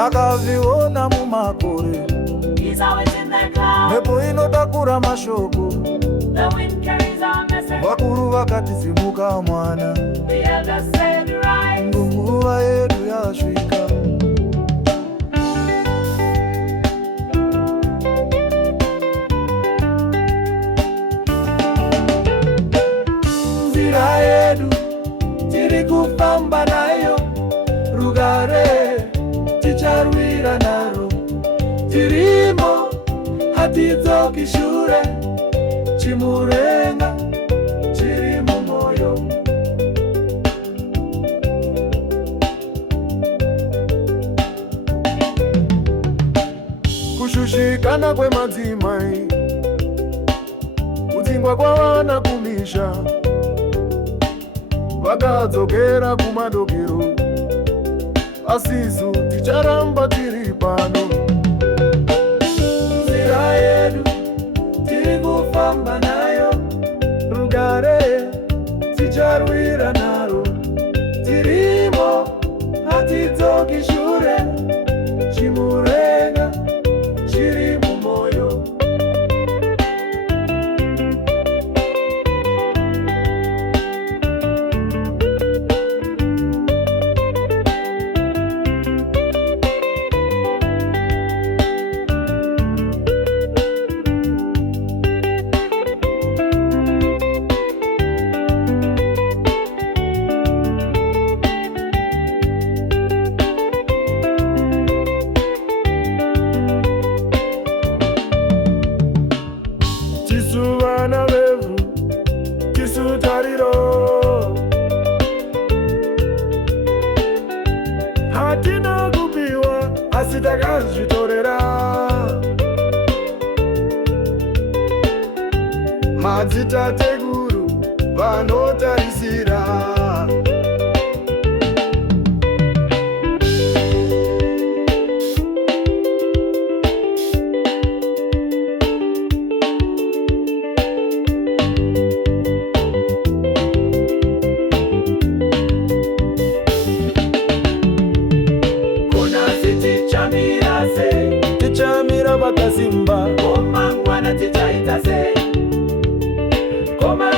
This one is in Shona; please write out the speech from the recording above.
ndakaviona mumakore. He's always in the clouds. Mhepo inotakura mashoko, The wind carries our message. vakuru vakati simuka mwana, The elders said rise. nguva yedu yasvika. Nzira yedu tiri kufamba nayo, rugare ticharwira naro. Tirimo hatidzoki shure, chimurenga chiri mumoyo. Kushushikana kwemadzimai, kudzingwa kwavana kumisha, vakadzokera kumadokero, asisu ticharamba tiri pano. Nzira yedu tiri kufamba nayo, rugare ticharwira naro. Tirimo hatidzoki shure, chimurenga chiri mumoyo. Tisu vana vevu, tisu tariro, hatina kupiwa asi takazvitorera. Madzitateguru vanotarisira, tichamira vakasimba. Koma mwana tichaita sei? Koma